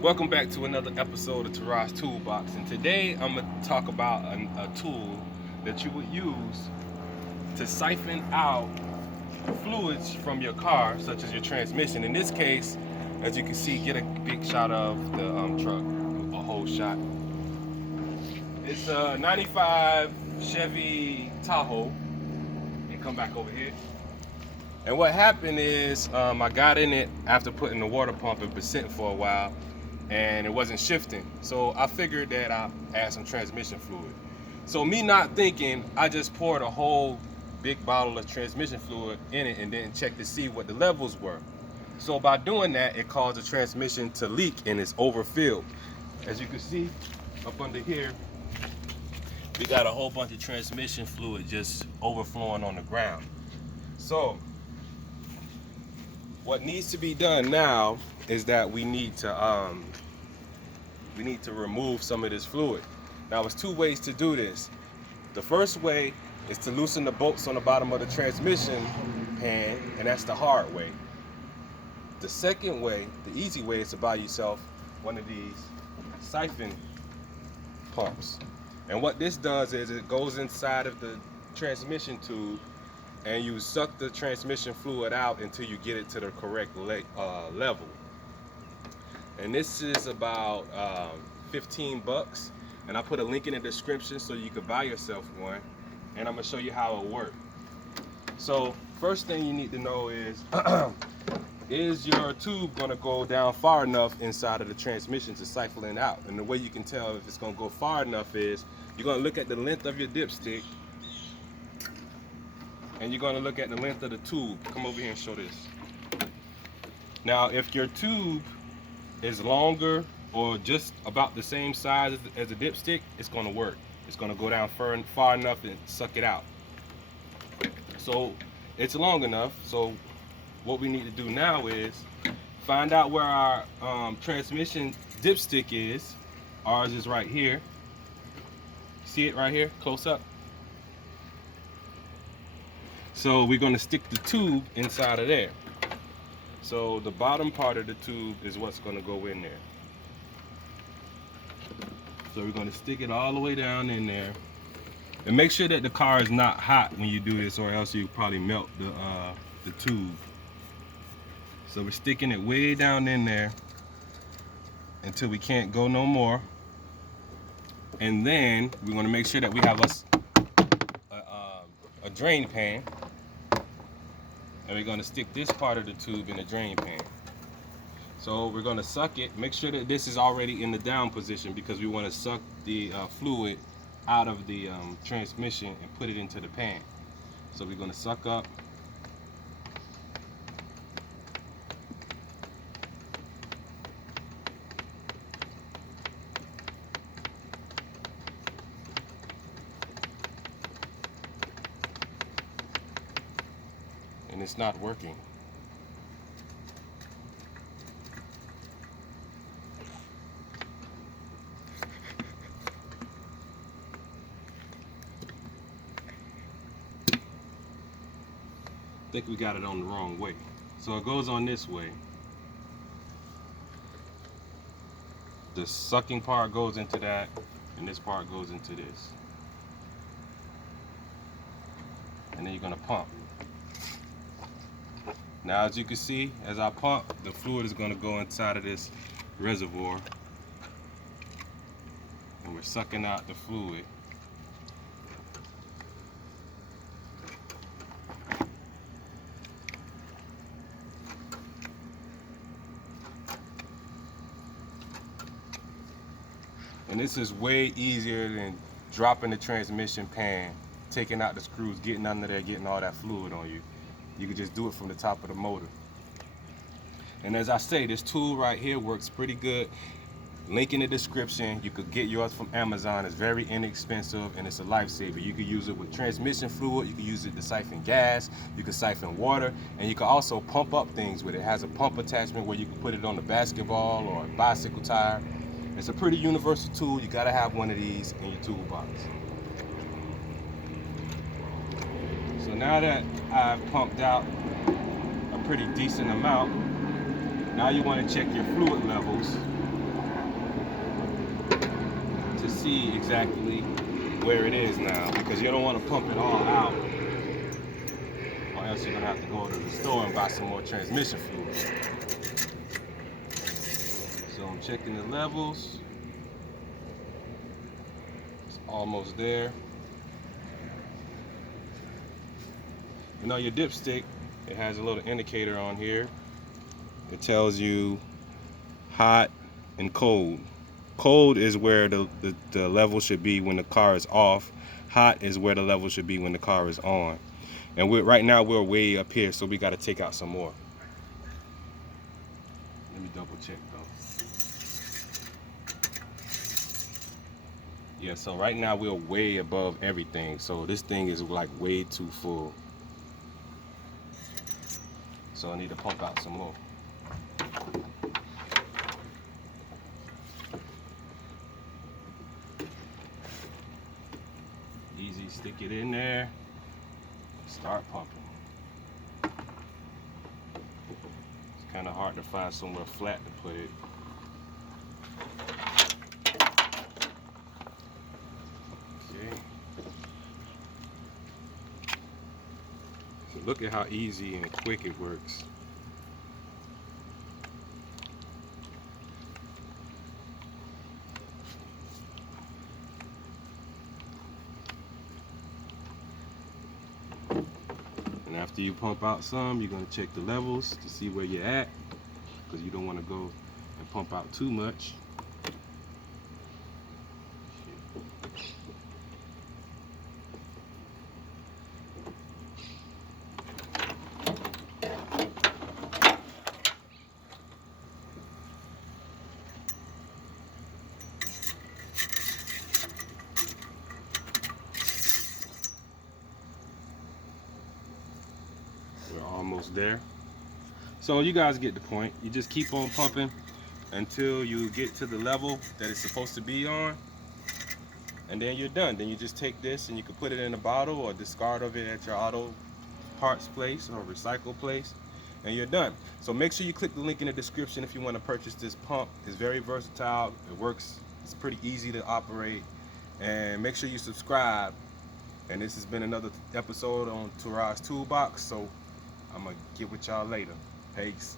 Welcome back to another episode of Tara's Toolbox, and today I'm going to talk about a tool that you would use to siphon out fluids from your car, such as your transmission. In this case, as you can see, get a big shot of the truck, a whole shot. It's a 95 Chevy Tahoe, and come back over here. And what happened is I got in it after putting the water pump in percent for a while, and it wasn't shifting. So I figured that I'd add some transmission fluid. So me not thinking, I just poured a whole big bottle of transmission fluid in it and didn't check to see what the levels were. So by doing that, it caused the transmission to leak and it's overfilled. As you can see up under here, we got a whole bunch of transmission fluid just overflowing on the ground. So what needs to be done now is that we need to remove some of this fluid. Now, there's two ways to do this. The first way is to loosen the bolts on the bottom of the transmission pan, and that's the hard way. The second way, the easy way, is to buy yourself one of these siphon pumps. And what this does is it goes inside of the transmission tube and you suck the transmission fluid out until you get it to the correct level. And this is about 15 bucks, and I put a link in the description so you can buy yourself one, and I'm gonna show you how it works. So first thing you need to know is your tube gonna go down far enough inside of the transmission to siphon it out? And the way you can tell if it's gonna go far enough is you're gonna look at the length of your dipstick, and you're gonna look at the length of the tube. Come over here and show this. Now, if your tube is longer or just about the same size as the dipstick, it's gonna work. It's gonna go down far enough and suck it out. So it's long enough. So what we need to do now is find out where our transmission dipstick is. Ours is right here. See it right here, close up? So we're going to stick the tube inside of there. So the bottom part of the tube is what's going to go in there. So we're going to stick it all the way down in there. And make sure that the car is not hot when you do this, or else you probably melt the tube. So we're sticking it way down in there until we can't go no more. And then we're going to make sure that we have a drain pan. And we're going to stick this part of the tube in the drain pan. So we're going to suck it. Make sure that this is already in the down position, because we want to suck the fluid out of the transmission and put it into the pan. So we're going to suck up. And it's not working. I think we got it on the wrong way. So it goes on this way. The sucking part goes into that, and this part goes into this. And then you're gonna pump. Now, as you can see, as I pump, the fluid is going to go inside of this reservoir, and we're sucking out the fluid. And this is way easier than dropping the transmission pan, taking out the screws, getting under there, getting all that fluid on you. You can just do it from the top of the motor. And as I say, this tool right here works pretty good. Link in the description. You could get yours from Amazon. It's very inexpensive and it's a lifesaver. You could use it with transmission fluid. You could use it to siphon gas. You can siphon water, and you can also pump up things with it. It has a pump attachment where you can put it on the basketball or a bicycle tire. It's a pretty universal tool. You gotta have one of these in your toolbox. So now that I've pumped out a pretty decent amount, now you want to check your fluid levels to see exactly where it is now, because you don't want to pump it all out, or else you're gonna have to go to the store and buy some more transmission fluid. So I'm checking the levels. It's almost there. And on your dipstick, it has a little indicator on here. It tells you hot and cold. Cold is where the level should be when the car is off. Hot is where the level should be when the car is on. And right now we're way up here, so we got to take out some more. Let me double check though. Yeah, so right now we're way above everything. So this thing is like way too full. So I need to pump out some more. Easy, stick it in there, start pumping. It's kind of hard to find somewhere flat to put it. Okay. So look at how easy and quick it works. And after you pump out some, you're going to check the levels to see where you're at, because you don't want to go and pump out too much. We're almost there. So you guys get the point. You just keep on pumping until you get to the level that it's supposed to be on, and then you're done. Then you just take this and you can put it in a bottle or discard of it at your auto parts place or recycle place, and you're done. So make sure you click the link in the description if you want to purchase this pump. It's very versatile. It works. It's pretty easy to operate. And make sure you subscribe. And this has been another episode on Untitled Toolbox. So I'm gonna get with y'all later. Peace.